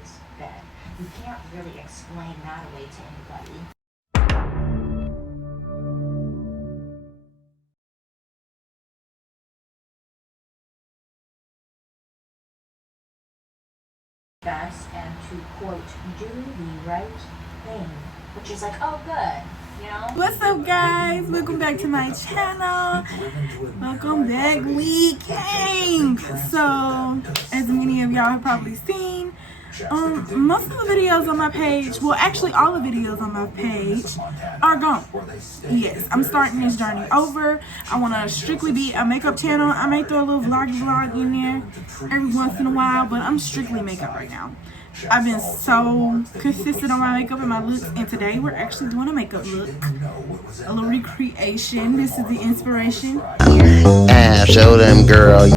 goes bad. You can't really explain that away to anybody. Best and to quote, do the right thing, which is like, oh good, you know? What's up guys? Welcome back to my channel. Welcome back, we came. So as many of y'all have probably seen, most of the videos on my page, well actually all the videos on my page are gone. Yes, I'm starting this journey over. I want to strictly be a makeup channel. I may throw a little vlog in there every once in a while, but I'm strictly makeup right now. I've been so consistent on my makeup and my looks, and today we're actually doing a makeup look, a little recreation. This is the inspiration. Show them, girl.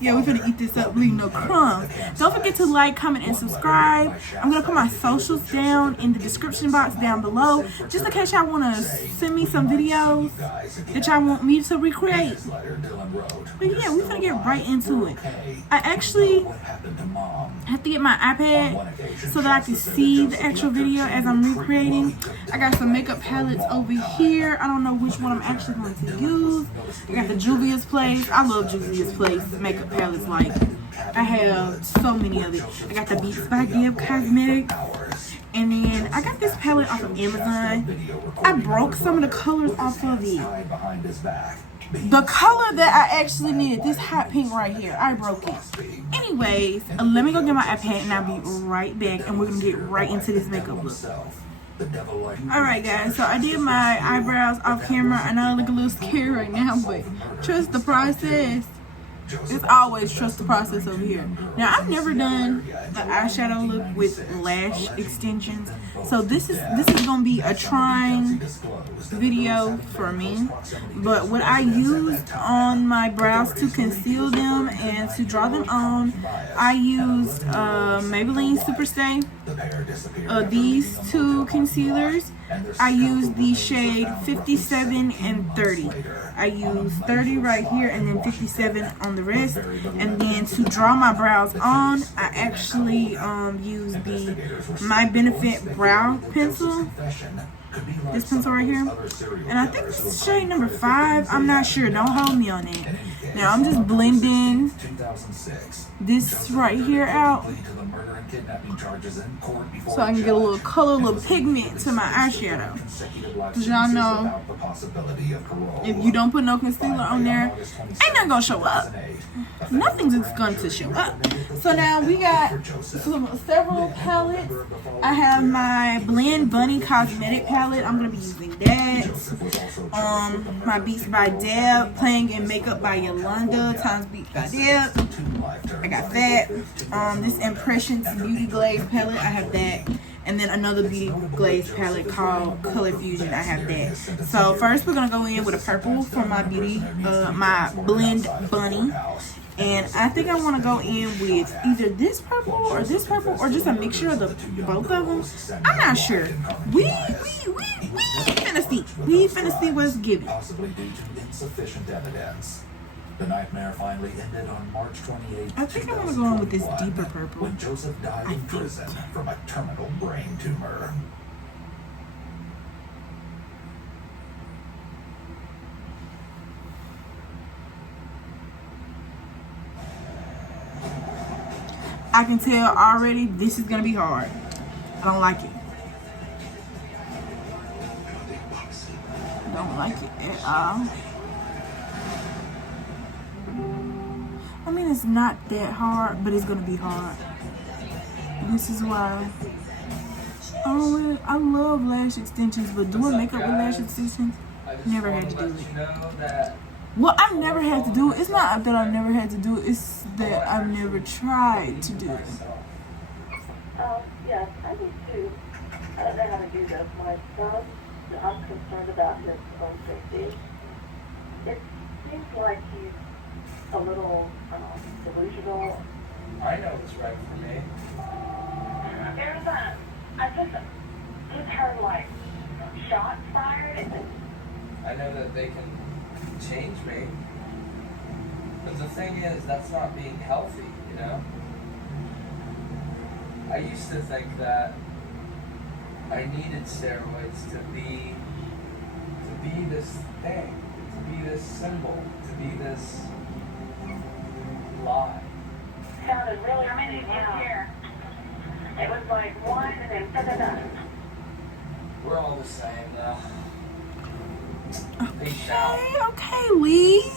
Yeah, we're gonna eat this up, leave no crumbs. Don't forget to like, comment, and subscribe. I'm gonna put my socials down in the description box down below, just in case y'all wanna send me some videos that y'all want me to recreate. But yeah, we're gonna get right into it. I actually have to get my iPad so that I can see the actual video as I'm recreating. I got some makeup palettes over here. I don't know which one I'm actually going to use. I got the Juvia's Place. I love Juvia's Place makeup palettes. Like, I have so many of it. I got the Beats by Deb Cosmetics. And then I got this palette off of Amazon. I broke some of the colors off of it. The color that I actually needed, this hot pink right here, I broke it. Anyways, let me go get my iPad and I'll be right back, and we're gonna get right into this makeup look. Alright guys, so I did my eyebrows off camera. I know I look a little scared right now, but trust the process. It's always trust the process over here. Now, I've never done an eyeshadow look with lash extensions, so this is gonna be a trying video for me. But what I used on my brows to conceal them and to draw them on, I used Maybelline Superstay. These two concealers, I used the shade 57 and 30. I used 30 right here and then 57 on the rest. And then to draw my brows on, I actually used the My Benefit brow pencil. This pencil right here. And I think this is shade number 5. I'm not sure. Don't hold me on it. Now I'm just blending this right here out so I can get a little color, a little pigment to my eyeshadow. Because y'all know, if you don't put no concealer on there, ain't nothing gonna show up. Nothing's going to show up. So now we got several palettes. I have my Blend Bunny Cosmetic palette. I'm gonna be using that. My Beats by Deb, Playing in Makeup by Yolanda times Beats by Deb. I got that. This Impressions Beauty Glaze palette, I have that. And then another Beauty Glaze palette called Color Fusion, I have that. So first we're gonna go in with a purple for my my Blend Bunny. And I think I want to go in with either this purple or just a mixture of both of them. I'm not sure. We finna see. We finna see what's given. Possibly due to insufficient evidence. The nightmare finally ended on March 28th. I think I want to go in with this deeper purple. When Joseph died in prison from a terminal brain tumor. I can tell already this is gonna be hard. I don't like it. Don't like it at all. I mean, it's not that hard, but it's gonna be hard. This is why I love lash extensions, but doing makeup with lash extensions, never had to do it. Well, I've never had to do it. It's not that I've never had to do it. It's that I've never tried to do it. Yes, I need to. I don't know how to do this. My son, I'm concerned about his own safety. It seems like he's a little delusional. I know what's right for me. I just heard like shots fired. I know that they can change me. But the thing is, that's not being healthy, you know? I used to think that I needed steroids to be this thing, to be this symbol, to be this lie. Sounded really many here. It was like one and then da-da-da. We're all the same though. Peace out. Okay, Lee.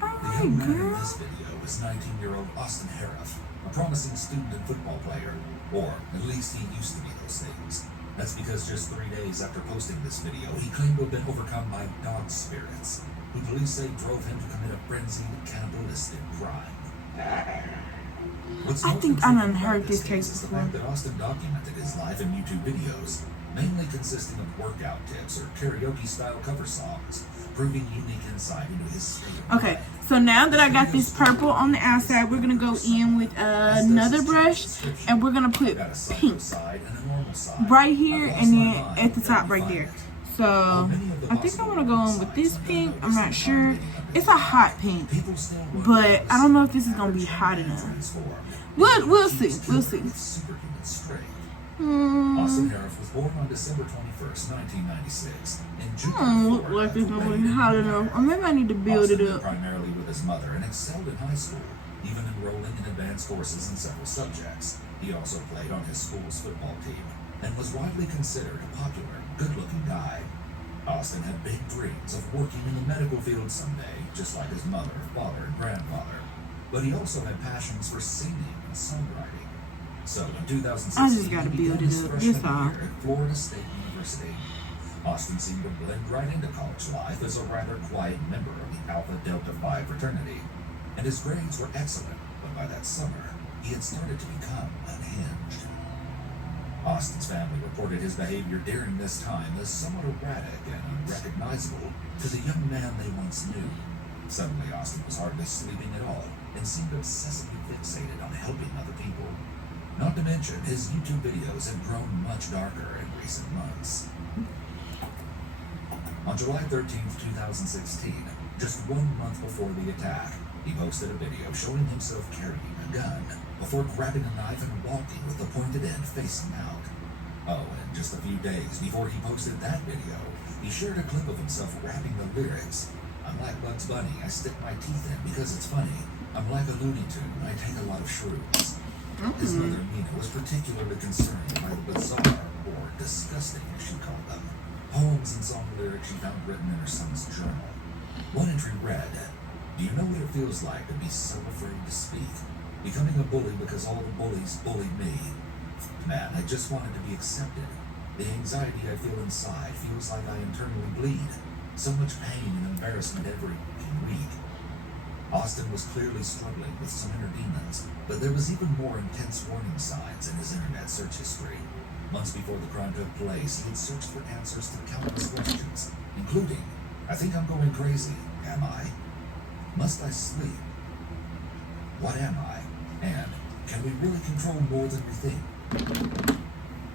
The Alright, young man in girl. this video is 19-year-old Austin Harif, a promising student and football player, or at least he used to be those things. That's because just 3 days after posting this video, he claimed to have been overcome by dog spirits, who police say drove him to commit a frenzied, cannibalistic crime. What's I most think I done intriguing heard about this case is the before. fact that Austin documented his life in YouTube videos, mainly consisting of workout tips or karaoke-style cover songs, proving unique insight into his state of Okay, mind. so now that I got this purple on the outside, we're gonna go in with another brush, and we're gonna put Got a psycho pink side and a normal side. right here I've lost and my then mind at the top until right we there. find it. So I think I want to go in with this pink. I'm not sure. It's a hot pink, People still wonder but how I don't know if this this is gonna be hot man enough. transformed We'll into a see. We'll see. with superhuman strength. Hmm. Austin Harif was born on December 21st, 1996, in Jupiter, Don't look Florida, like it's to gonna a be hot enough. Or maybe I need to build Austin it lived up. primarily with his mother and excelled in high school, even enrolling in advanced courses in several subjects. He also played on his school's football team and was widely considered a popular, good-looking guy. Austin had big dreams of working in the medical field someday, just like his mother, father, and grandfather. But he also had passions for singing and songwriting. So in 2016, I just gotta he build began it his up. freshman That's all. year at Florida State University. Austin seemed to blend right into college life as a rather quiet member of the Alpha Delta Phi fraternity, and his grades were excellent, but by that summer, he had started to become unhinged. Austin's family reported his behavior during this time as somewhat erratic and unrecognizable to the young man they once knew. Suddenly, Austin was hardly sleeping at all and seemed obsessively fixated on helping other people. Not to mention, his YouTube videos had grown much darker in recent months. On July 13th, 2016, just 1 month before the attack, he posted a video showing himself carrying a gun before grabbing a knife and walking with the pointed end facing out. Oh, and just a few days before he posted that video, he shared a clip of himself rapping the lyrics. "I'm like Bugs Bunny, I stick my teeth in because it's funny. I'm like a Looney Tune, I take a lot of shrooms." His mother, Mina, was particularly concerned by the bizarre, or disgusting as she called them, poems and song lyrics she found written in her son's journal. One entry read, "Do you know what it feels like to be so afraid to speak? Becoming a bully because all the bullies bullied me. Man, I just wanted to be accepted. The anxiety I feel inside feels like I internally bleed. So much pain and embarrassment every week." Austin was clearly struggling with some inner demons, but there was even more intense warning signs in his internet search history. Months before the crime took place, he had searched for answers to countless questions, including, "I think I'm going crazy. Am I? Must I sleep? What am I? And can we really control more than we think?"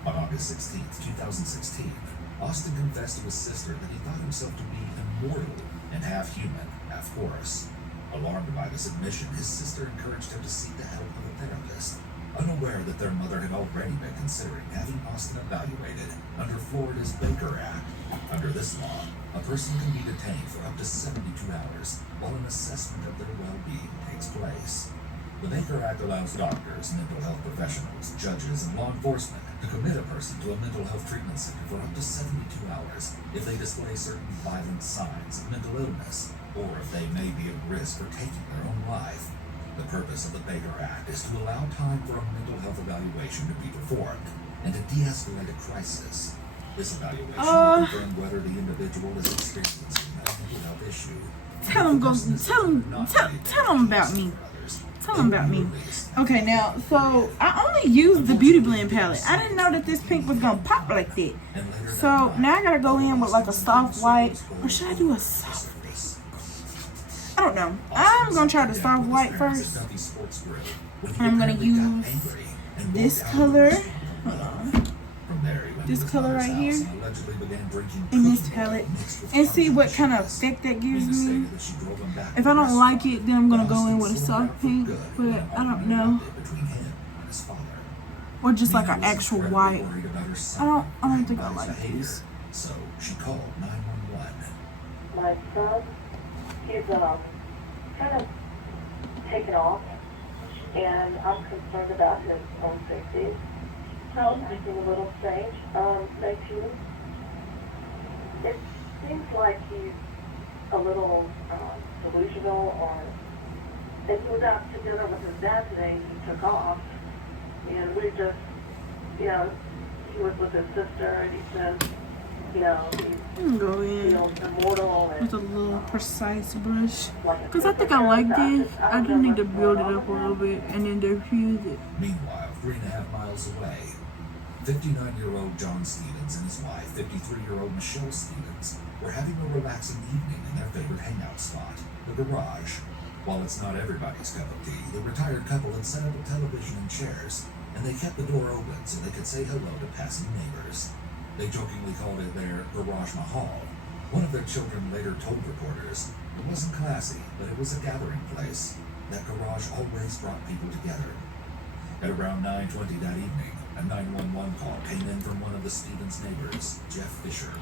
On August 16th, 2016, Austin confessed to his sister that he thought himself to be immortal and half human, half horse. Alarmed by this admission, his sister encouraged him to seek the help of a therapist, unaware that their mother had already been considering having Austin evaluated under Florida's Baker Act. Under this law, a person can be detained for up to 72 hours while an assessment of their well-being takes place. The Baker Act allows doctors, mental health professionals, judges, and law enforcement to commit a person to a mental health treatment center for up to 72 hours if they display certain violent signs of mental illness, or if they may be at risk for taking their own life. The purpose of the Baker Act is to allow time for a mental health evaluation to be performed and to de-escalate a crisis. This evaluation will confirm whether the individual is experiencing a mental health issue. Tell him about me. Tell him about me. Okay, now, so I only used the Beauty Blend palette. I didn't know that this pink was gonna pop like that. So now I gotta go in with like a soft white, or should I do a soft? I don't know. I'm gonna try the soft white first. And I'm gonna use this color. Hold on. This color right here in this palette and see what kind of effect that gives me. If I don't like it, then I'm gonna go in with a soft pink, but I don't know. Or just like Nina an was actual incredibly white. worried about her I son don't think I and his like behavior, these. so she called 911. My son, he's kind of taken off, and I'm concerned about his own safety. He's acting a little strange. 19. It seems like he's a little delusional, or and he was out to dinner with his dad today. He took off, and we just, he was with his sister, and he says, he's I can go in immortal and with a little precise brush. like a Because I think I like this. I just don't know need to what's build it going on up a with little him. bit and then diffuse it. Meanwhile, 3.5 miles away, 59-year-old John Stevens and his wife, 53-year-old Michelle Stevens, were having a relaxing evening in their favorite hangout spot, the garage. While it's not everybody's cup of tea, the retired couple had set up a television and chairs, and they kept the door open so they could say hello to passing neighbors. They jokingly called it their Garage Mahal. One of their children later told reporters, it wasn't classy, but it was a gathering place. That garage always brought people together. At around 9:20 that evening, a 911 call came in from one of the Stevens neighbors, Jeff Fisher.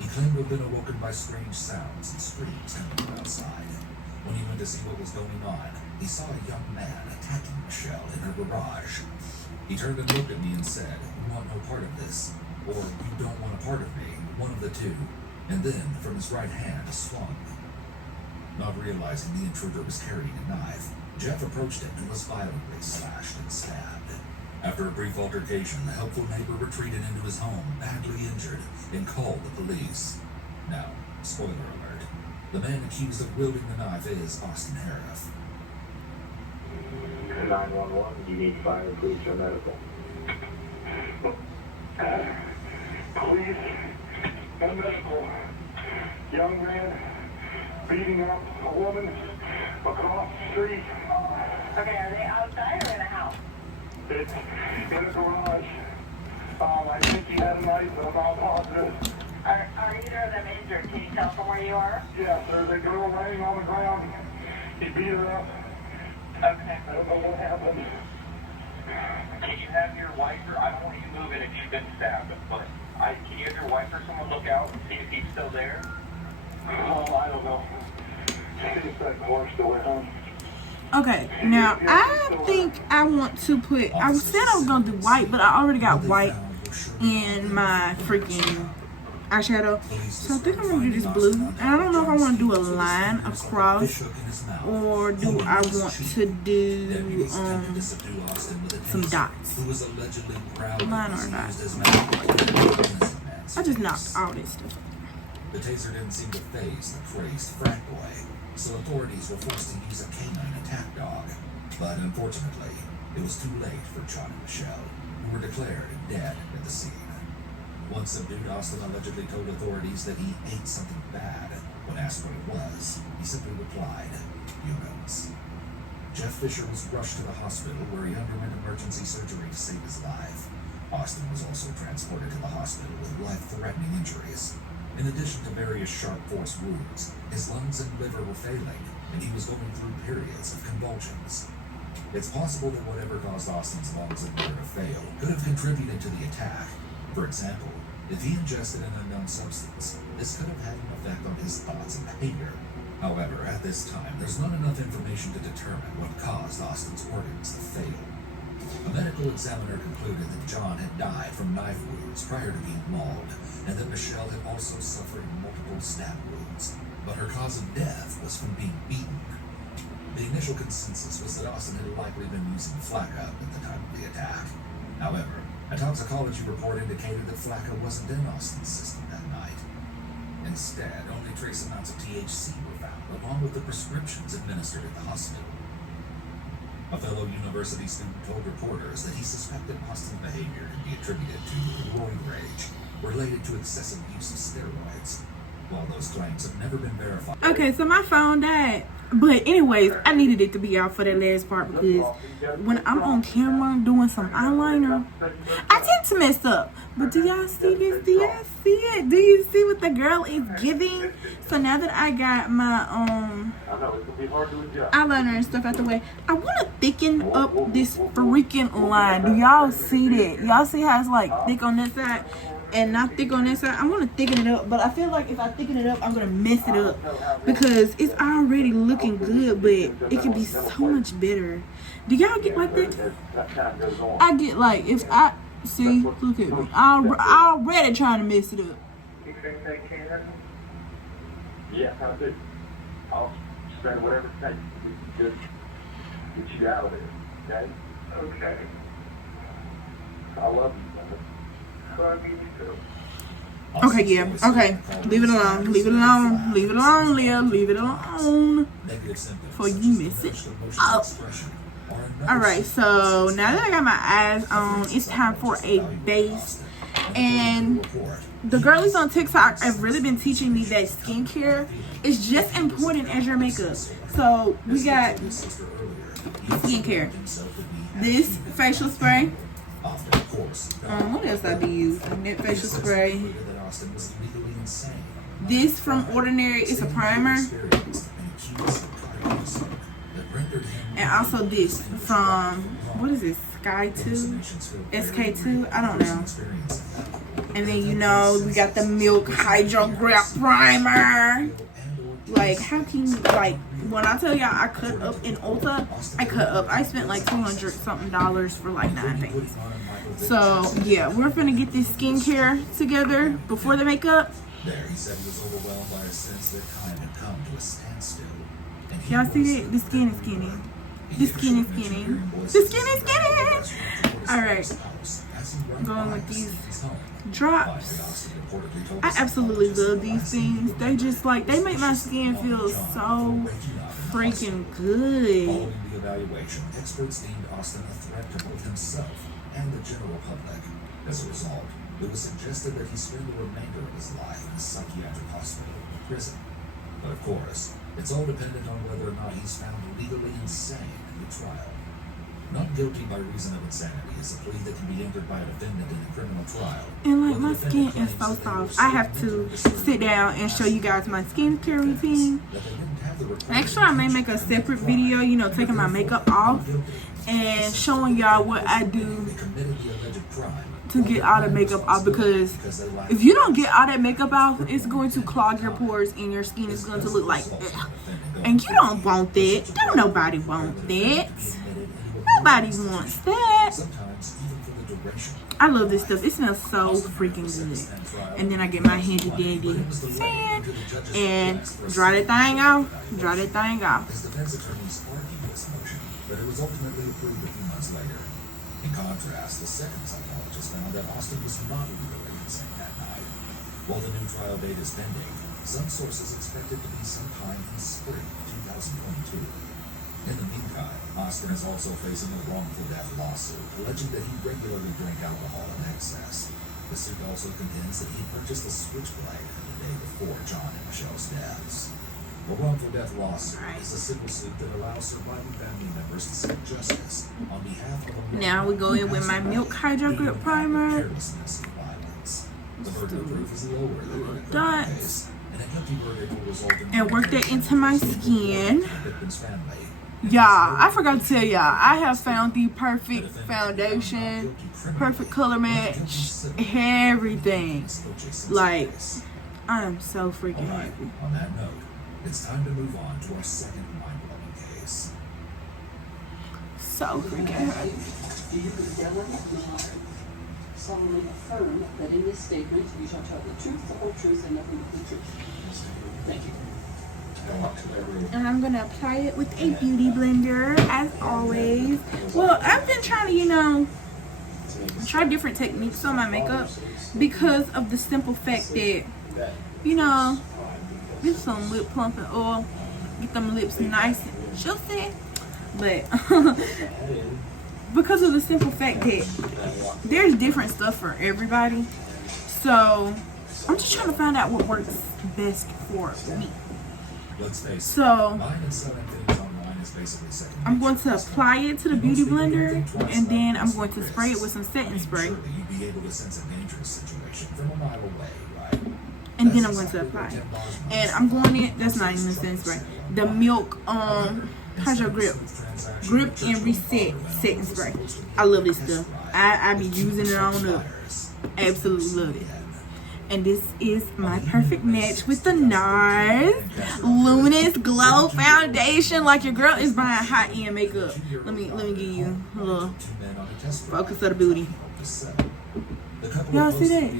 He claimed to have been awoken by strange sounds and screams coming from outside. When he went to see what was going on, he saw a young man attacking Michelle in her garage. He turned and looked at me and said, "You want no part of this," or "You don't want a part of me," one of the two. And then, from his right hand, swung. Not realizing the intruder was carrying a knife, Jeff approached him and was violently slashed and stabbed. After a brief altercation, the helpful neighbor retreated into his home, badly injured, and called the police. Now, spoiler alert, the man accused of wielding the knife is Austin Harriff. 911, you need fire, police, or medical? Police and medical. Young man beating up a woman across the street. Okay, are they outside or in the house? It's in a garage. I think he had a knife, but I'm not positive. Are either of them injured? Can you tell from where you are? Yes, there's a girl laying on the ground. He beat her up. Okay. I don't know what happened. Can you have your wiper? I don't want you moving if you've been stabbed, but can you have your wiper? Someone look out and see if he's still there. Oh, I don't know. See if that car's still there, huh? Okay, now I think I want to put, I said I was going to do white, but I already got white in my freaking eyeshadow. So I think I'm going to do this blue. And I don't know if I want to do a line across or do I want to do some dots. Line or dot. I just knocked all this stuff. The taser didn't seem to faze the crazed frat boy, so authorities were forced to use a canine attack dog. But unfortunately, it was too late for John and Michelle, who were declared dead at the scene. Once subdued, Austin allegedly told authorities that he ate something bad. When asked what it was, he simply replied, "Humans." Jeff Fisher was rushed to the hospital where he underwent emergency surgery to save his life. Austin was also transported to the hospital with life-threatening injuries. In addition to various sharp force wounds, his lungs and liver were failing, and he was going through periods of convulsions. It's possible that whatever caused Austin's lungs and liver to fail could have contributed to the attack. For example, if he ingested an unknown substance, this could have had an effect on his thoughts and behavior. However, at this time, there's not enough information to determine what caused Austin's organs to fail. A medical examiner concluded that John had died from knife wounds prior to being mauled, and that Michelle had also suffered multiple stab wounds, but her cause of death was from being beaten. The initial consensus was that Austin had likely been using Flacca at the time of the attack. However, a toxicology report indicated that Flacca wasn't in Austin's system that night. Instead, only trace amounts of THC were found, along with the prescriptions administered at the hospital. A fellow university student told reporters that he suspected Austin's behavior could be attributed to roid rage related to excessive use of steroids. While those claims have never been verified. Okay, so my phone died. But anyways, I needed it to be out for that last part because when I'm on camera doing some eyeliner, I tend to mess up. But do y'all see this? Do y'all see it? Do you see what the girl is giving? So now that I got my eyeliner and stuff out the way, I want to thicken up this freaking line. Do y'all see that? Y'all see how it's like thick on this side and not thick on this side? I want to thicken it up, but I feel like if I thicken it up, I'm going to mess it up because it's already looking good, but it can be so much better. Do y'all get like that? I get like, if I, see, look at me. I'm already trying to mess it up. Yeah, I do. I'll spend whatever it takes to just get you out of there, okay? Okay. I love you, brother. Love you too. Okay, yeah. Okay. Leave it alone. Leave it alone. Leave it alone, Leah. Leave it alone. Before you miss it up. Alright, so now that I got my eyes on, it's time for a base. And the girlies on TikTok have really been teaching me that skincare is just important as your makeup. So we got skincare. This facial spray. What else I be using? That facial spray. This from Ordinary is a primer. And also this from, what is this? Sky 2? SK2? I don't know. And then, you know, we got the Milk Hydro Grip Primer. Like, how can you, like, when I tell y'all I cut up in Ulta, I cut up. I spent like $200 something for like 9 things. So, yeah, we're gonna get this skincare together before the makeup. There, he said he was overwhelmed by a sense that time had come to a standstill. Y'all see that? The skin is skinny. The skin is skinny. The skin is skinny. Alright. Going with these drops. I absolutely love these things. They just like, they make my skin feel so freaking good. Following the evaluation, experts deemed Austin a threat to both himself and the general public. As a result, it was suggested that he spend the remainder of his life in a psychiatric hospital or prison. But of course, it's all dependent on whether or not he's found legally insane in the trial. Not guilty by reason of insanity is a plea that can be entered by a defendant in a criminal trial. And like, my skin is so soft. I have to sit down and show you guys my skincare routine. Next time I may make a separate video, you know, taking my makeup off and showing y'all what I do to get all the makeup off, because if you don't get all that makeup off, it's going to clog your pores and your skin is going to look like ugh. And you don't want that. Don't nobody want that. Nobody wants that. I love this stuff. It smells so freaking good. And then I get my handy dandy sand and dry that thing off. Dry that thing off. His defense attorneys argued this motion, but it was ultimately approved a few months later. In contrast, the second psychologist found that Austin was not legally insane that night. While the new trial date is pending, some sources expect it to be sometime in spring 2022. In the meantime, Austin is also facing a wrongful death lawsuit, alleging that he regularly drank alcohol in excess. The suit also contends that he purchased a switchblade the day before John and Michelle's deaths. A wrongful death lawsuit is a civil suit that allows surviving family members to seek justice on behalf of a now we go in with my Milk Hydro Grip Primer. The burden of proof is lower than in a Dots. case, and a guilty verdict will result in And work that into my skin. the victim's family. Y'all, I forgot to tell y'all, I have found the perfect foundation, perfect color match, everything. Like, I am so freaking Alright, happy. on that note, it's time to move on to our second mind-blowing case. So freaking happy. Do you solemnly affirm that in this statement you shall tell the truth, the whole truth, and nothing but the truth? Thank you. And I'm gonna apply it with a beauty blender, as always. Well, I've been trying to, you know, try different techniques on my makeup because of the simple fact that, you know, get some lip plumping oil, get them lips nice and juicy. But because of the simple fact that there's different stuff for everybody. So I'm just trying to find out what works best for me. Let's face it, So buying and selling things online is basically second I'm going nature. to apply it to the beauty blender, and then I'm going to spray it with some setting spray, Surely you'd be able to sense a dangerous situation from a mile away, right? and then I'm going to apply it. And I'm going in, that's not even setting spray, the milk hydro grip and reset setting spray. I love this stuff. I be using it on up. Absolutely love it. And this is my perfect match with the NARS Luminous Glow Foundation. Like, your girl is buying high-end makeup. Let me give you a little focus of the booty. Y'all see that?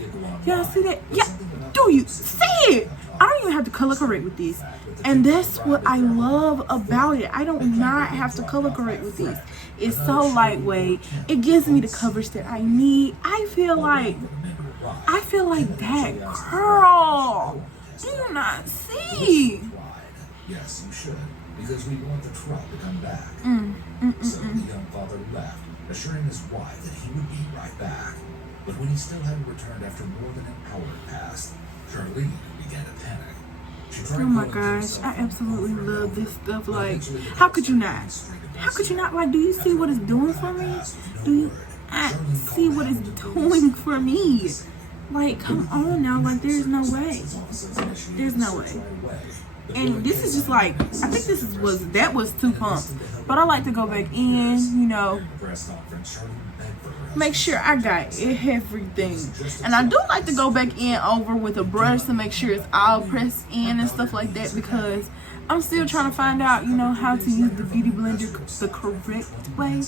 Y'all see that? Yeah. Do you see it? I don't even have to color correct with this. And that's what I love about it. I don't not have to color correct with this. It's so lightweight. It gives me the coverage that I need. I feel like that girl. Do you not see? Yes, you should, because we want the trout to come back. So the young father left, assuring his wife that he would be right back. But when he still hadn't returned after more than an hour had passed, Charlene began to panic. Oh my gosh, I absolutely love this stuff. Like, how could you not? How could you not? Like, do you see what it's doing for me? Do you not see what it's doing for me? Like, come on now. Like, there's no way. There's no way. And this is just like, I think that was 2 pumps. But I like to go back in, you know, make sure I got everything. And I do like to go back in over with a brush to make sure it's all pressed in and stuff like that, because I'm still trying to find out, you know, how to use the beauty blender the correct way,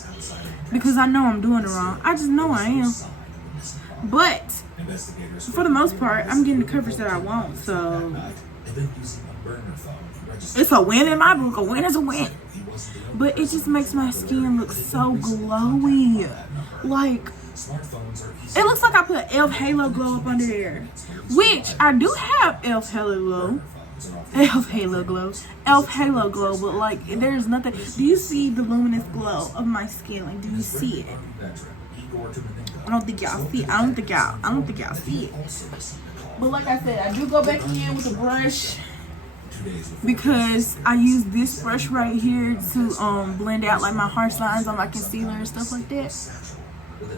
because I know I'm doing it wrong. I just know I am. But for the most part, I'm getting the coverage that I want. So it's a win in my book. A win is a win. But it just makes my skin look so glowy. Like, it looks like I put e.l.f. Halo Glow up under there, which I do have e.l.f. Halo Glow. e.l.f. Halo Glow. e.l.f. Halo Glow, but like, there's nothing. Do you see the luminous glow of my skin? Like, do you see it? I don't think y'all see it. I don't think y'all see it. But like I said, I do go back in with a brush, because I use this brush right here to blend out like my harsh lines on my concealer and stuff like that. But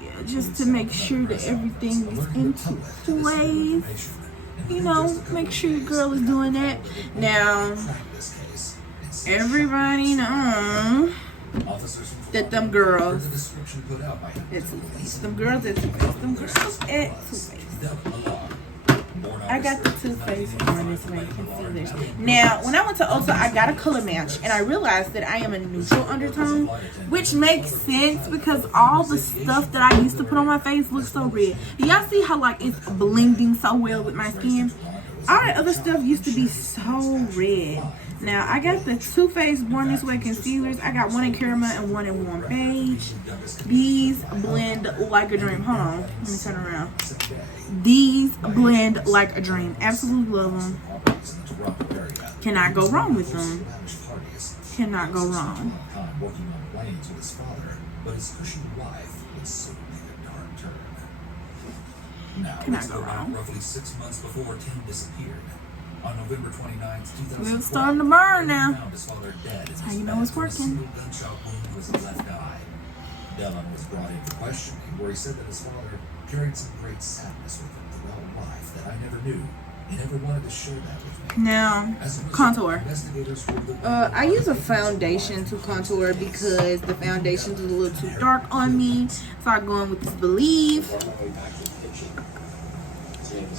yeah, just to make sure that everything is into place. You know, make sure your girl is doing that. Now, everybody knows that them girls at Two-Face. Them girls at Two-Face. Them girls at Two-Face. I got the Two-Face on this way concealers. Now, when I went to Ulta, I got a color match, and I realized that I am a neutral undertone, which makes sense because all the stuff that I used to put on my face looks so red. Do y'all see how like it's blending so well with my skin? All that other stuff used to be so red. Now, I got the Too Faced Born This Way concealers. I got one in caramel and one in warm beige. These blend like a dream. Hold on, let me turn around. These blend like a dream. Absolutely love them. Cannot go wrong with them. Cannot go wrong. Cannot go wrong. Roughly 6 months before Tim disappeared. On November 29th, 2004, it's starting to burn now. That's how you know it's working. Devon was brought in for questioning, where he said that his father carried some great sadness with him throughout life that I never knew. He never wanted to share that with me. Now, contour. I use a foundation to contour because the foundation's a little too dark on me. So I go in with this Believe.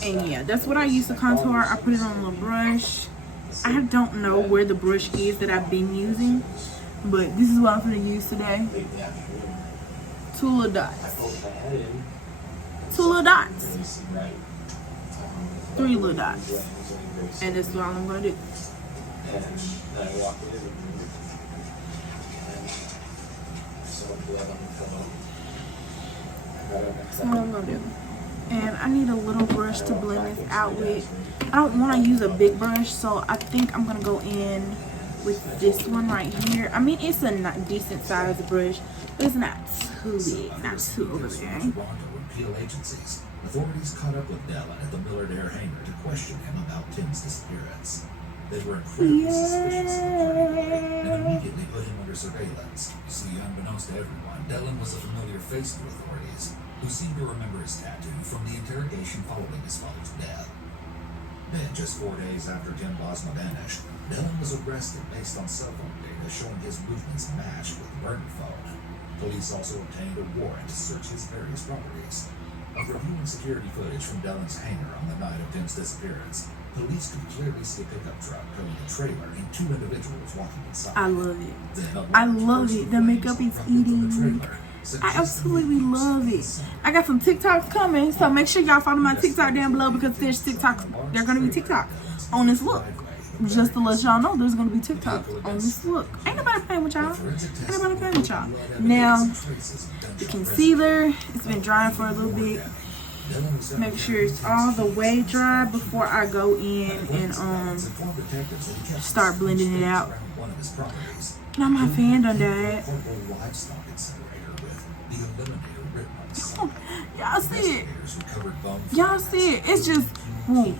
And yeah, that's what I use to contour. I put it on a little brush. I don't know where the brush is that I've been using, but this is what I'm going to use today. 2 little dots. 2 little dots. 3 little dots. And that's what I'm going to do. That's what I'm going to do. And I need a little brush to blend this out with. I don't want to use a big brush, so I think I'm going to go in with this one right here. I mean, it's a decent sized brush, but it's not too big, not too over there. appeal agencies, authorities caught up with Dellen at the Millard Air hangar to question him about Tim's disappearance. They were incredibly suspicious of the party and immediately put him under surveillance. You see, unbeknownst to everyone, Dellen was a familiar face to authorities, who seemed to remember his tattoo from the interrogation following his father's death. Then, just 4 days after Tim Bosma vanished, Dellen was arrested based on cell phone data showing his movements matched with the burner phone. Police also obtained a warrant to search his various properties. Of reviewing security footage from Dellen's hangar on the night of Tim's disappearance, police could clearly see a pickup truck towing a trailer and 2 individuals walking inside. I love it. I love it. The makeup is eating. I absolutely love it. I got some TikToks coming, so make sure y'all follow my TikTok down below because there's TikToks. They're gonna be TikTok on this look. Just to let y'all know, there's gonna be TikToks on this look. Ain't nobody playing with y'all. Ain't nobody playing with y'all. Now, the concealer, it's been drying for a little bit. Make sure it's all the way dry before I go in and start blending it out. Now my fan done died. Y'all see it. Y'all see it. It's just whoa.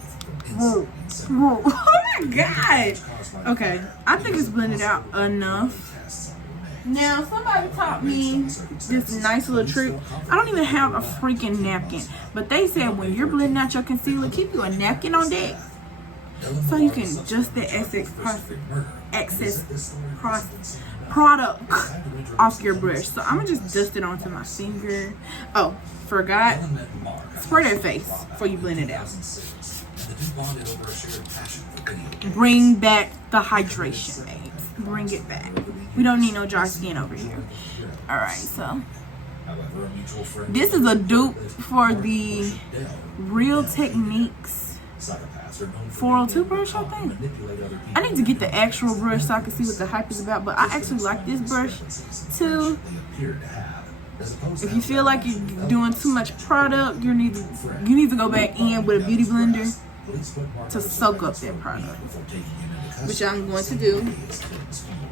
Whoa. Whoa. Oh my god. Okay. I think it's blended out enough. Now, somebody taught me this nice little trick. I don't even have a freaking napkin. But they said when you're blending out your concealer, keep you a napkin on deck. So you can adjust the excess product off your brush. So I'm going to just dust it onto my finger. Oh, forgot. Spray that face before you blend it out. Bring back the hydration, babes. Bring it back. We don't need no dry skin over here. Alright, so this is a dupe for the Real Techniques 402 brush, I think. I need to get the actual brush so I can see what the hype is about, but I actually like this brush too. If you feel like you're doing too much product, you need to go back in with a beauty blender to soak up that product, which I'm going to do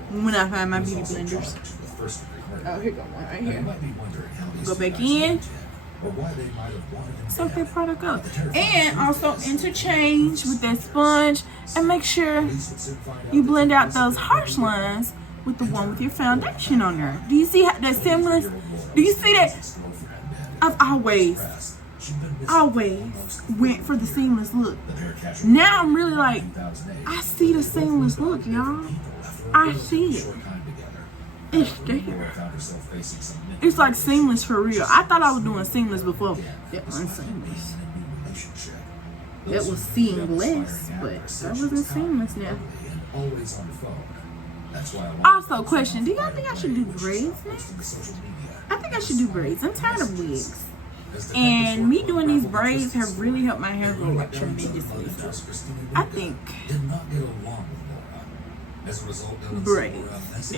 when I find my beauty blenders. Oh, here go one right here. Go back in, soak that product up, and also interchange with that sponge and make sure you blend out those harsh lines with the one with your foundation on there. Do you see how that seamless? Do you see that? I've always went for the seamless look. Now I'm really like, I see the seamless look, y'all. I see it. It's there. It's like seamless for real. I thought I was doing seamless before. That wasn't seamless. That was seamless, but that wasn't seamless now. Also, question, do y'all think I should do braids next? I think I should do braids. I'm tired of wigs. And me doing these braids have really helped my hair grow like tremendously. So I think braids.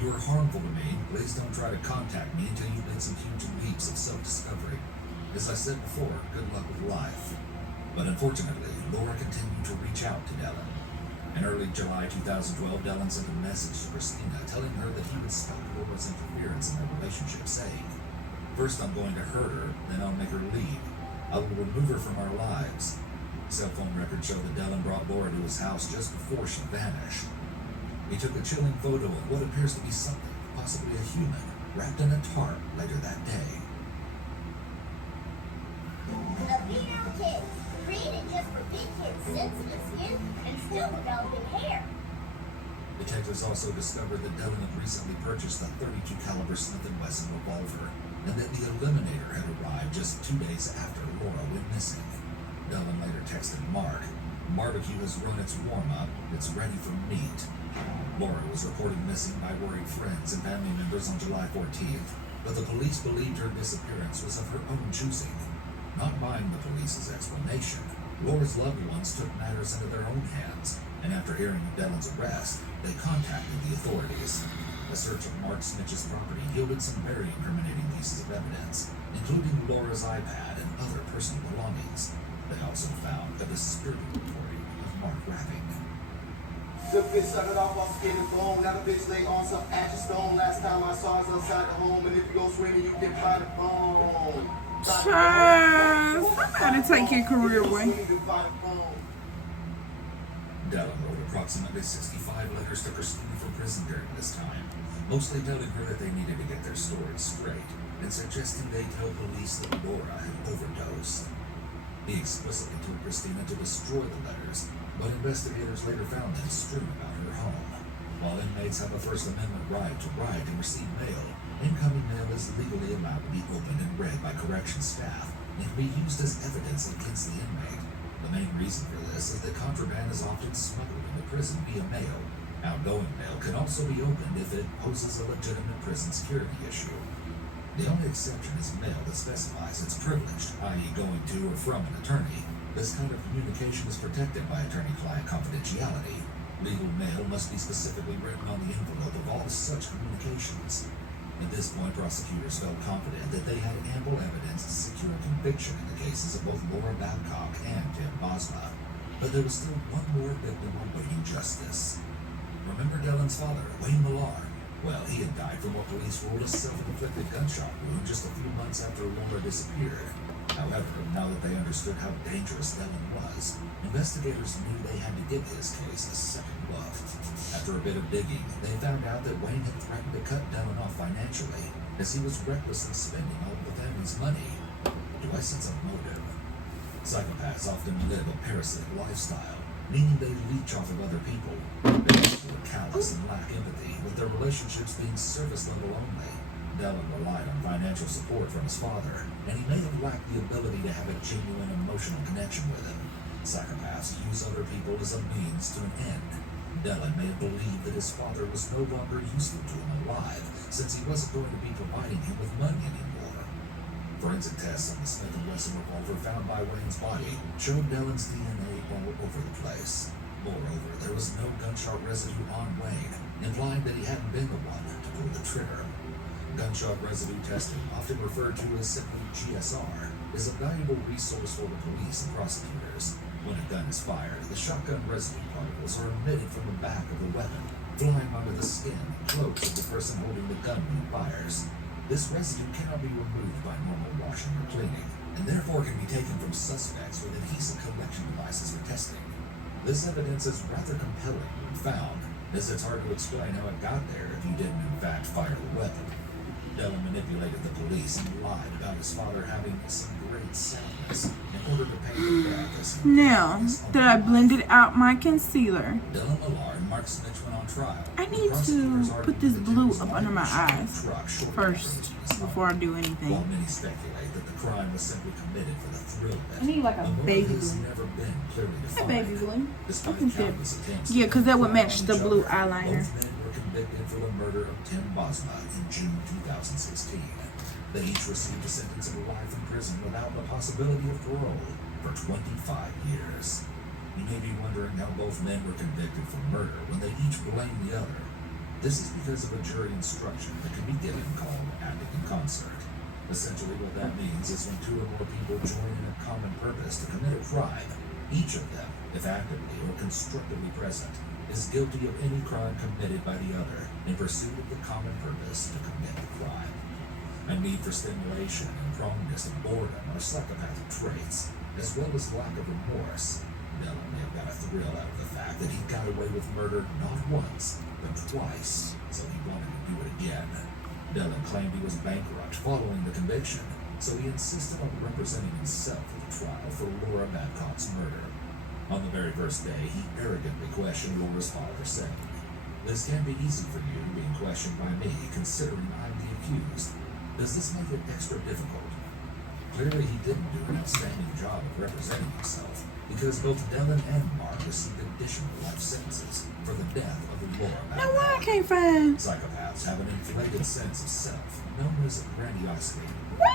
You are harmful to me. Please don't try to contact me until you've made some huge leaps of self-discovery. As I said before, good luck with life. But unfortunately, Laura continued to reach out to Dellen. In early July 2012, Dellen sent a message to Christina telling her that he would stop Laura's interference in their relationship, saying, "First I'm going to hurt her, then I'll make her leave. I will remove her from our lives." Cell phone records show that Dellen brought Laura to his house just before she vanished. He took a chilling photo of what appears to be something, possibly a human, wrapped in a tarp later that day. A female kid, created just for big kids, sensitive skin, and still developing hair. Detectives also discovered that Dellen had recently purchased a .32 caliber Smith & Wesson revolver, and that the Eliminator had arrived just 2 days after Laura went missing. Dellen later texted Mark, "Barbecue has run its warm-up. It's ready for meat." Laura was reported missing by worried friends and family members on July 14th, but the police believed her disappearance was of her own choosing. Not buying the police's explanation, Laura's loved ones took matters into their own hands, and after hearing of Dellen's arrest, they contacted the authorities. A search of Mark Snitch's property yielded some very incriminating pieces of evidence, including Laura's iPad and other personal belongings. They also found a disturbing recording of Mark rapping. The bitch started off off skin and bone. Now the bitch lay on some ashes stone. Last time I saw her outside the home. And if you go swimming, you get by the bone. Child, somebody take your career away. Dellen wrote approximately 65 letters to Christina from prison during this time, mostly telling her that they needed to get their story straight and suggesting they tell police that Laura had overdosed. He explicitly told Christina to destroy the letters, but investigators later found them strewn about her home. While inmates have a First Amendment right to write and receive mail, incoming mail is legally allowed to be opened and read by corrections staff and can be used as evidence against the inmate. The main reason for this is that contraband is often smuggled into prison via mail. Outgoing mail can also be opened if it poses a legitimate prison security issue. The only exception is mail that specifies it's privileged, i.e. going to or from an attorney. This kind of communication is protected by attorney-client confidentiality. Legal mail must be specifically written on the envelope of all such communications. At this point, prosecutors felt confident that they had ample evidence to secure a conviction in the cases of both Laura Babcock and Tim Bosma. But there was still one more victim awaiting justice. Remember Dellen's father, Wayne Millar? Well, he had died from what police ruled a self-inflicted gunshot wound just a few months after Laura disappeared. However, now that they understood how dangerous Dellen was, investigators knew they had to give his case a second look. After a bit of digging, they found out that Wayne had threatened to cut Dellen off financially, as he was recklessly spending all of the family's money. Do I sense a motive? Psychopaths often live a parasitic lifestyle, meaning they leech off of other people. They also are callous and lack empathy, with their relationships being surface level only. Dellen relied on financial support from his father, and he may have lacked the ability to have a genuine emotional connection with him. Psychopaths use other people as a means to an end. Dellen may have believed that his father was no longer useful to him alive, since he wasn't going to be providing him with money anymore. Forensic tests on the Smith & Wesson revolver found by Wayne's body showed Dellen's DNA all over the place. Moreover, there was no gunshot residue on Wayne, implying that he hadn't been the one to pull the trigger. Gunshot residue testing, often referred to as simply GSR, is a valuable resource for the police and prosecutors. When a gun is fired, the shotgun residue particles are emitted from the back of the weapon, flying onto the skin and clothes of the person holding the gun when it fires. This residue cannot be removed by normal washing or cleaning, and therefore can be taken from suspects with adhesive collection devices for testing. This evidence is rather compelling when found, as it's hard to explain how it got there if you didn't in fact fire the weapon. Dellen manipulated the police and lied about his father having some great sadness in order to pay the death as he Now that I blended out my concealer, Dellen Millar and Mark Snitch went on trial. I need to put this blue up under my eyes first before I do While anything. many speculate that the crime was simply committed for the thrill of it, I need like a the motive baby has blue. never been clearly Hey, defined. baby blue. I Despite think that, countless attempts yeah, because that would match the each blue other, eyeliner. Both men were convicted for the murder of Tim Bosma in June 2016. They each received a sentence of life in prison without the possibility of parole for 25 years. You may be wondering how both men were convicted for murder when they each blamed the other. This is because of a jury instruction that can be given called acting in concert. Essentially what that means is when two or more people join in a common purpose to commit a crime, each of them, if actively or constructively present, is guilty of any crime committed by the other in pursuit of the common purpose to commit the crime. A need for stimulation and proneness to boredom are psychopathic traits, as well as lack of remorse. Dellen may have got a thrill out of the fact that he got away with murder not once, but twice, so he wanted to do it again. Dellen claimed he was bankrupt following the conviction, so he insisted on representing himself at the trial for Laura Babcock's murder. On the very first day, he arrogantly questioned Laura's father, saying, "This can't be easy for you being questioned by me, considering I'm the accused. Does this make it extra difficult?" Clearly, he didn't do an outstanding job of representing himself, because both Dellen and Mark received additional life sentences for the death of Laura Babcock. Now why I can't find? Psychopaths have an inflated sense of self, known as grandiosity.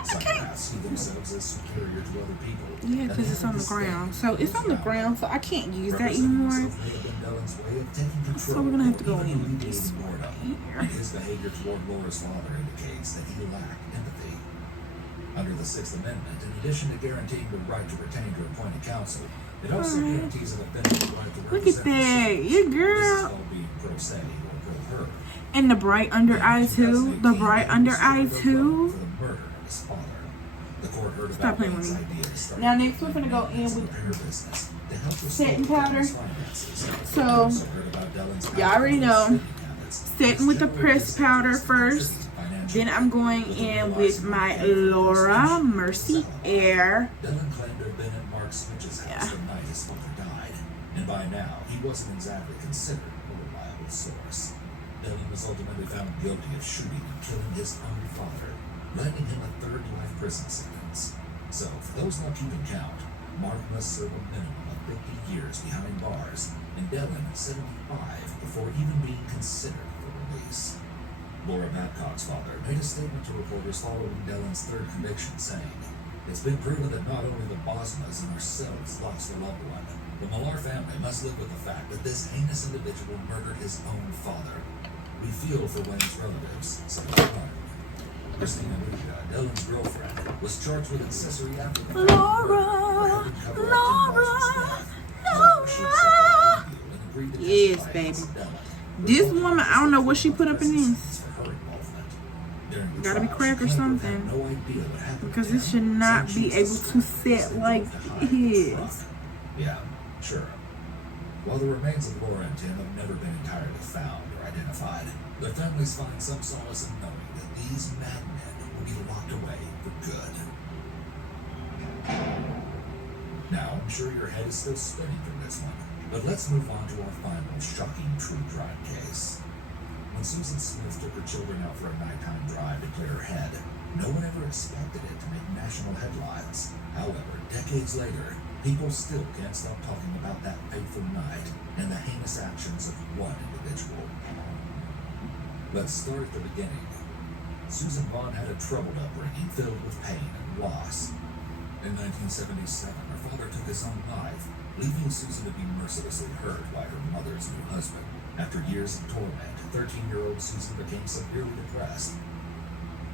Psychopaths see themselves as superior to other people. Yeah, because it's on the ground. So it's on the ground, so I can't use that anymore. So we're gonna have to go in this way here. His behavior toward Laura's father indicates that he lacked empathy. Under the Sixth Amendment, in addition to guaranteeing the right to retain or appointed counsel, It also guarantees an offender's right to Look at represent that. Yeah, This is girl. called being pro se or pro her. And the bright under eye too. The bright under eye For too. the murder of his father. The court heard Stop about playing with Wayne's me. idea to start Now next we're gonna go in with repair business to help setting restore powder. Dylan's finances. So, Also heard about Dylan's y'all already know. spending habits. Setting with the pressed powder first. Then I'm going in with my Laura Mercy Air. Dylan claimed to have been at Mark Switch's house the night his father died, and by now he wasn't exactly considered a reliable source. Dylan was ultimately found guilty of shooting and killing his own father, landing him a third life prison sentence. So, for those not keeping count, Mark must serve a minimum of 50 years behind bars, and Dylan 75 before even being considered for release. Laura Babcock's father made a statement to reporters following Dylan's third conviction, saying, "It's been proven that not only the Bosmas and ourselves lost a loved one, the Millar family must live with the fact that this heinous individual murdered his own father. We feel for Wayne's relatives," said his son. Christina Lucia, Dylan's girlfriend, was charged with accessory after the fact Laura, murder, Laura. Yes, baby. This woman, I don't know what she put up in this. Gotta be crack or something. Because this should not be able to sit like this. Yeah, sure. While the remains of Laura and Tim have never been entirely found or identified, their families find some solace in knowing that these madmen will be locked away for good. Now, I'm sure your head is still spinning from this one, but let's move on to our final shocking true crime case. When Susan Smith took her children out for a nighttime drive to clear her head, no one ever expected it to make national headlines. However, decades later, people still can't stop talking about that fateful night and the heinous actions of one individual. Let's start at the beginning. Susan Vaughn had a troubled upbringing filled with pain and loss. In 1977, her father took his own life, leaving Susan to be mercilessly hurt by her mother's new husband. After years of torment, 13-year-old Susan became severely depressed.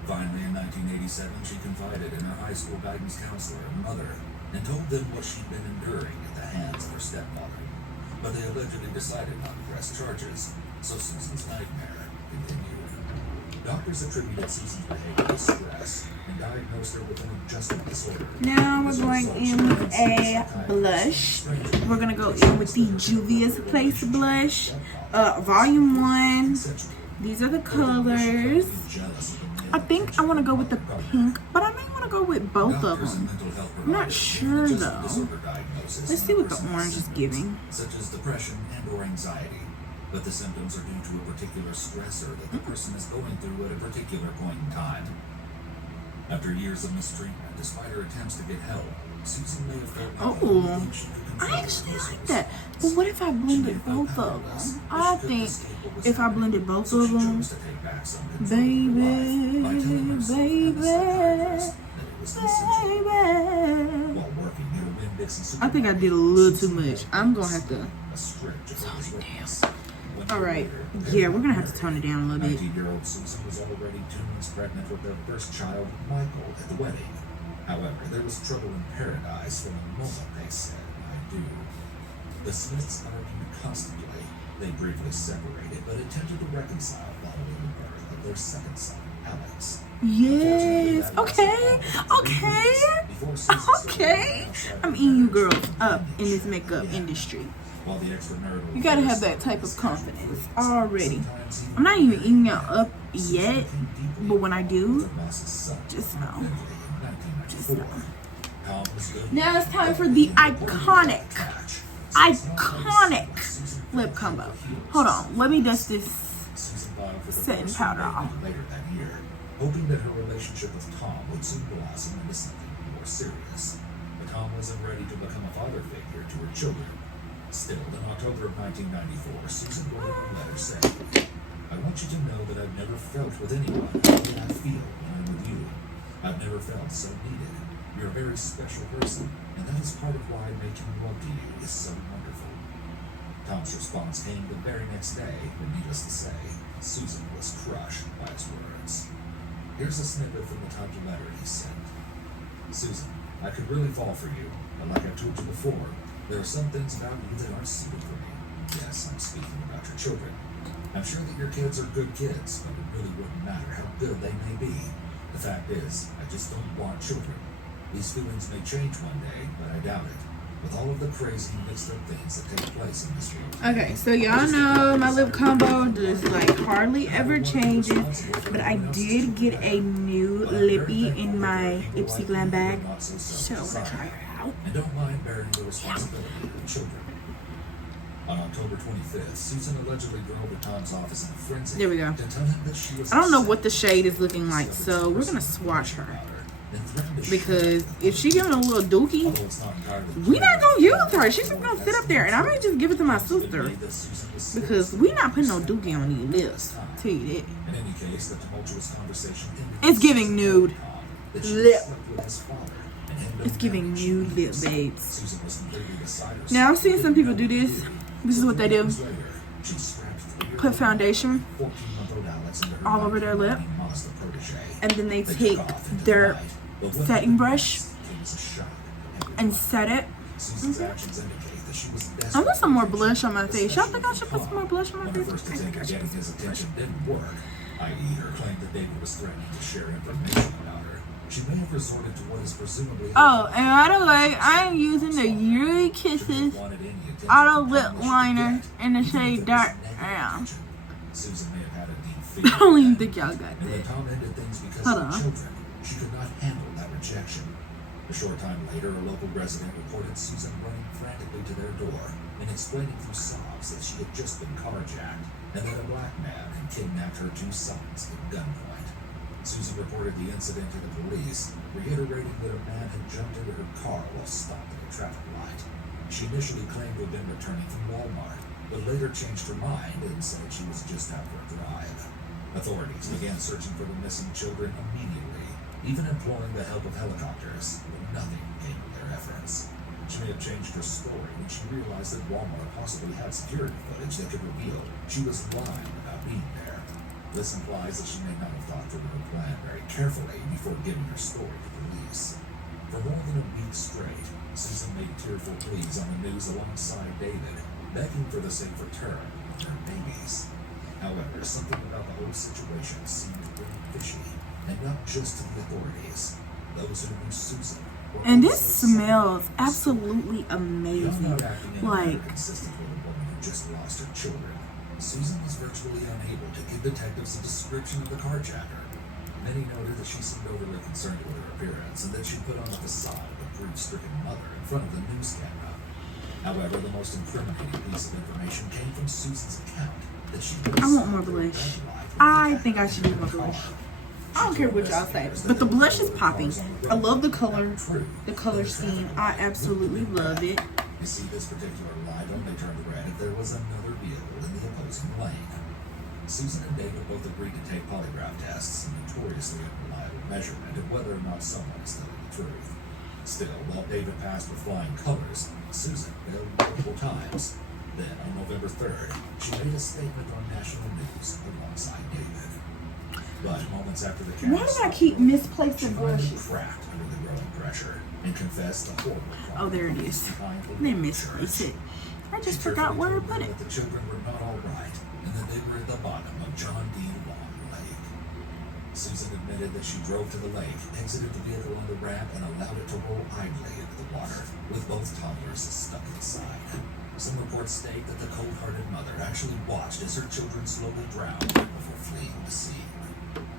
Finally, in 1987, she confided in her high school guidance counselor and mother and told them what she'd been enduring at the hands of her stepfather. But they allegedly decided not to press charges, so Susan's nightmare continued. Doctors attributed Susan's behavior to stress and diagnosed her with an adjustment disorder. Now we're going in with a blush. We're gonna go in with the Juvia's Place blush, volume 1. These are the colors. I think I want to go with the pink, but I may want to go with both of them. I'm not sure though. Let's see what the orange is giving. Such as depression and or anxiety. But the symptoms are due to a particular stressor that the person is going through at a particular point in time. After years of mistreatment, despite her attempts to get help, Susan may have felt Oh, I actually like that. But what if I blended both of them? I think if I blended both of them, baby, I think I did a little too much. I'm gonna have to tone it down. All right, yeah, we're gonna have to tone it down a little bit. 19-year-old Susan was already 2 months pregnant with their first child, Michael, at the wedding. However, there was trouble in paradise from the moment they said, "I do." The Smiths argued constantly. They briefly separated, but attempted to reconcile following the birth of their second son, Alex. Yes. Okay. I'm eating you girls up in this makeup industry. You gotta have that type of confidence already. I'm not even eating y'all up yet, but when I do, just know. Now it's time for the iconic lip combo. Hold on, let me dust this setting powder off. Later that year, hoping that her relationship with Tom would soon blossom into something more serious. But Tom wasn't ready to become a father figure to her children. Still, in October of 1994, Susan wrote a letter saying, "I want you to know that I've never felt with anyone the way I feel when I'm with you. I've never felt so needed. You're a very special person, and that is part of why making love to you is so wonderful." Tom's response came the very next day, and needless to say, Susan was crushed by his words. Here's a snippet from the typed letter he sent. "Susan, I could really fall for you, but like I've told you before, There are some things about you that aren't suited for me. Yes, I'm speaking about your children. I'm sure that your kids are good kids, but it really wouldn't matter how good they may be. The fact is, I just don't want children. These feelings may change one day, but I doubt it. With all of the crazy mixed up things that take place in this world. Okay, so y'all know my lip combo just like hardly ever changes, but I did get a new lippy in my Ipsy Glam bag, so I'm gonna try her out. And don't mind bearing the responsibility of the children. On October 25th, Susan allegedly drove to Tom's office in a frenzy. There we go. To tell him that she was I don't know what the shade is looking like, so we're gonna swatch her. Because if she giving a little dookie, we not gonna use her. She's just gonna sit up there, and I may just give it to my sister because we not putting no dookie on these lips. Tell you that. In any case, the tumultuous conversation It's giving nude lip. It's giving nude lip, babes. Now I've seen some people do this. This is what they do. Put foundation all over their lip, and then they take their setting brush and set it. I want some more blush on my face. Y'all think I should put some more blush on my face? I think I should put some blush. i.e. her claim that David was threatening to share information about her. She may have resorted to what is presumably... Oh, and by the way, I am using the Yuri Kisses Auto Lip Liner in the shade Dark Brown. Susan may have had a deep I fear. don't even think y'all got And when that. Tom ended things because Hold of on. the children, she could not handle that rejection. A short time later, a local resident reported Susan running frantically to their door and explaining through sobs that she had just been carjacked and that a black man had kidnapped her two sons at gunpoint. Susan reported the incident to the police, reiterating that a man had jumped into her car while stopped at a traffic light. She initially claimed to have been returning from Walmart, but later changed her mind and said she was just out for a drive. Authorities began searching for the missing children immediately, even imploring the help of helicopters, but nothing came of their efforts. She may have changed her story when she realized that Walmart possibly had security footage that could reveal she was lying about being there. This implies that she may not have thought through her plan very carefully before giving her story to police. For more than a week straight, Susan made tearful pleas on the news alongside David, begging for the safe return of their babies. However, something about the whole situation seemed really fishy, and not just to the authorities. Those who knew Susan were And this also smells absolutely amazing. Like, consistent with a woman who just lost her children. Susan was virtually unable to give detectives a description of the carjacker. Many noted that she seemed overly concerned with her appearance and that she put on the facade of a grief-stricken mother in front of the news camera. However, the most incriminating piece of information came from Susan's account that she I want more blush. I think I should do more blush. I don't care what y'all say, but the blush is popping. I love the color scheme. I absolutely love it. You see, this particular light only turned red if there was another vehicle in the opposing lane. Susan and David both agreed to take polygraph tests, a notoriously unreliable measurement of whether or not someone is telling the truth. Still, while David passed with flying colors, Susan failed multiple times. Then, on November 3rd, she made a statement on national news alongside David. But moments after the camera Why do I keep misplacing brushes? cracked under the growing pressure and confessed the horrible crime. Oh, there it is. They misplaced it. I just forgot where I put it. That the children were not all right and that they were at the bottom of John D. Long Lake. Susan admitted that she drove to the lake, exited the vehicle on the ramp, and allowed it to roll idly into the water, with both toddlers stuck inside. Some reports state that the cold-hearted mother actually watched as her children slowly drowned before fleeing the scene.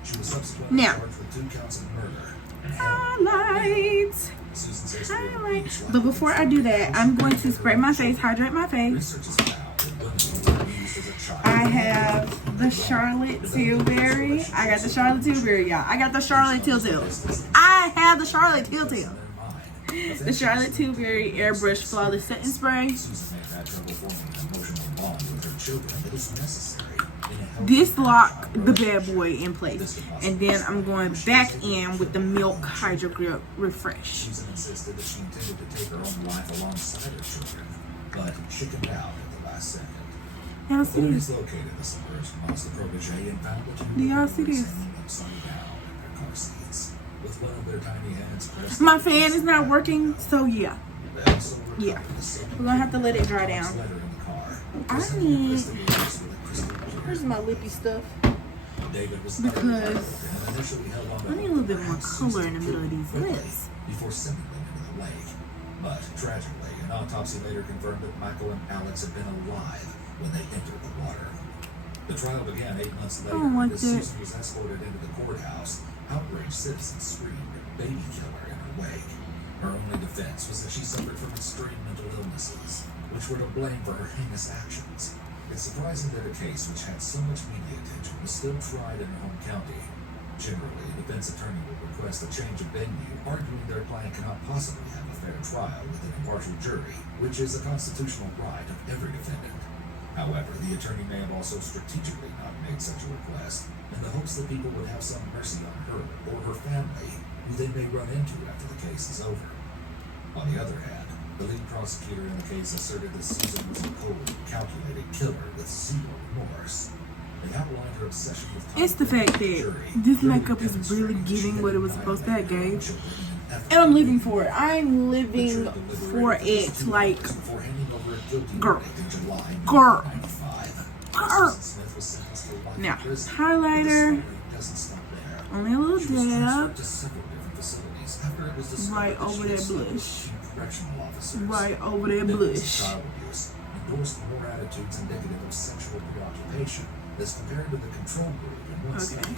She was subsequently charged with 2 counts of murder and Highlights. Susan says Highlights. But before I do that, I'm going to spray my face, hydrate my face. research has found that women who were used as a child I have the Charlotte Tilbury. I got the Charlotte Tilbury, y'all. I got the Charlotte Tilbury. I have the Charlotte Tilbury. The Charlotte Tilbury Airbrush Flawless Setting Spray. Susan may have had trouble forming an emotional bond with her children that is necessary in a healthy This lock the bad boy in place. And then I'm going back in with the Milk Hydro Grip Refresh. Susan insisted that she intended to take her own life alongside her children, but chickened out at the last second. Y'all see Authorities this? located the submerged monster protege and found the 2 Do y'all little see boys this? hanging upside down in their car seats, with one of their tiny hands pressed. My fan is not working, so yeah. Yeah, we're gonna have to let it dry down. I need, where's my lippy stuff? Because I need a little bit more color in the middle of these lips. Before sending them into the lake. But tragically, an autopsy later confirmed that Michael and Alex had been alive when they entered the water. The trial began 8 months later, and as Susan was escorted into the courthouse, outraged citizens screamed "baby killer" in her wake. Her only defense was that she suffered from extreme mental illnesses, which were to blame for her heinous actions. It's surprising that a case which had so much media attention was still tried in her home county. Generally, a defense attorney would request a change of venue, arguing their client cannot possibly have a fair trial with an impartial jury, which is a constitutional right of every defendant. However, the attorney may have also strategically not made such a request, in the hopes that people would have some mercy on her or her family, who they may run into after the case is over. On the other hand, the lead prosecutor in the case asserted that Susan was a cold, calculated killer with zero remorse. It outlined her obsession with It's the fact that this makeup is really giving what it was supposed to have gave. And I'm living for it. I'm living for it. Like, girl. Now, highlighter. Only a little dab. Right over that blush. Right over that blush. Endorsed more attitudes indicative of sexual preoccupation as compared to the control group. Okay.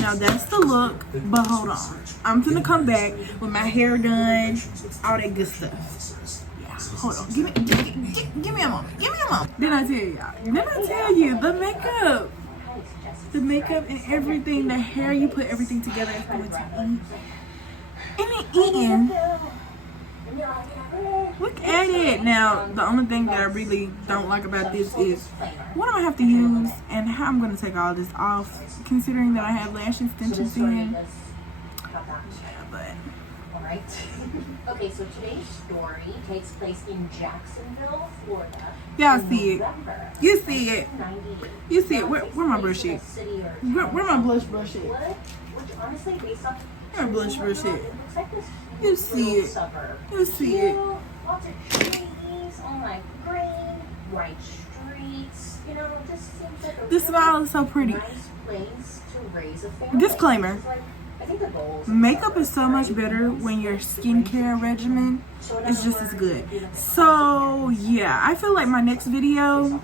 Now that's the look, but hold on. I'm gonna come back with my hair done, all that good stuff. Yeah, hold on. Give me a moment. Give me a moment. Didn't I tell you the makeup? The makeup and everything, the hair, you put everything together is going to eat. And it eating. Look at it. Now, the only thing that I really don't like about this is what do I have to use and how I'm going to take all this off, considering that I have lash extensions in. But Alright. Okay, so today's story takes place in Jacksonville, Florida. y'all see it. You see it. You see it. Where my brush at? Where my blush brush at? Which honestly, based off Where my blush brush at? looks like this You see it. suburb. You see it. Lots of trees, all like green, white streets. You know, it just seems like a The smile is so pretty. nice place to raise a family. Disclaimer. It's like, I think the goals Makeup is so much better when your skincare regimen is just as good. So yeah, I feel like my next video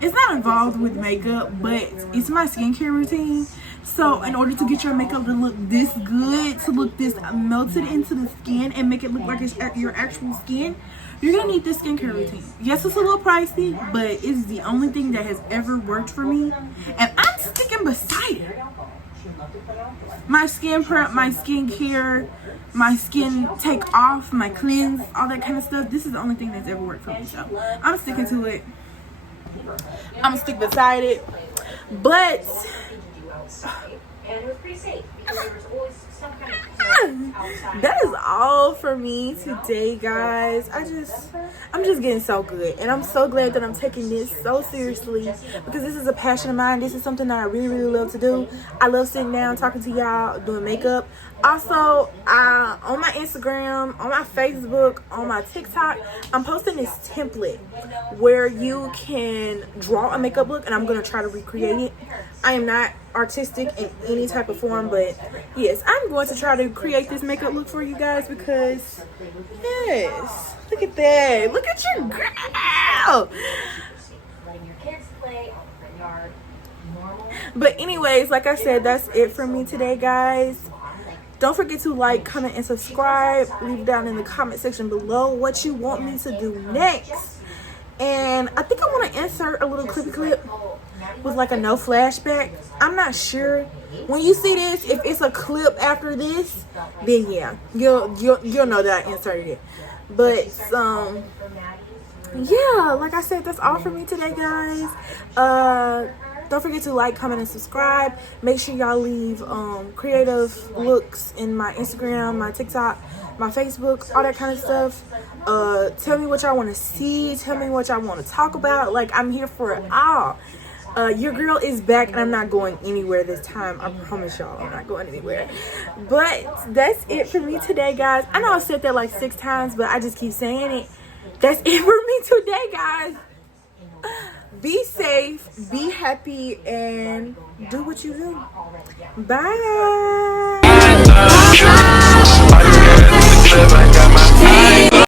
is not involved with makeup, but it's my skincare routine. So in order to get your makeup to look this good, to look this melted into the skin and make it look like it's your actual skin, you're gonna need this skincare routine. Yes, it's a little pricey, but it's the only thing that has ever worked for me, and I'm sticking beside it. My skin prep, my skincare, my skin take off, my cleanse, all that kind of stuff. This is the only thing that's ever worked for me. So I'm sticking to it. I'm gonna stick beside it. But and it was pretty safe because there was always some kind of outside. that is all for me today, guys. I'm just getting so good, and I'm so glad that I'm taking this so seriously because this is a passion of mine. This is something that I really, really love to do. I love sitting down talking to y'all, doing makeup. Also, on my Instagram, on my Facebook, on my TikTok, I'm posting this template where you can draw a makeup look, and I'm gonna try to recreate it. I am not artistic in any type of form, but yes, I'm going to try to create this makeup look for you guys because yes, look at that, look at your girl. Letting your kids play out in the yard, normal. But anyways, like I said, that's it for me today, guys. Don't forget to like, comment, and subscribe. Leave down in the comment section below what you want me to do next. And I think I want to insert a little clippy clip with like a no flashback. I'm not sure. When you see this, if it's a clip after this, then yeah, you'll know that I inserted it. But yeah, like I said, that's all for me today, guys. Don't forget to like, comment, and subscribe. Make sure y'all leave creative looks in my Instagram, my TikTok, my Facebook, all that kind of stuff. Tell me what y'all want to see. Tell me what y'all want to talk about. Like, I'm here for it all. Your girl is back, and I'm not going anywhere this time. I promise y'all, I'm not going anywhere. But that's it for me today, guys. I know I said that like 6 times, but I just keep saying it. That's it for me today, guys. Be safe, be happy, and do what you do. Bye.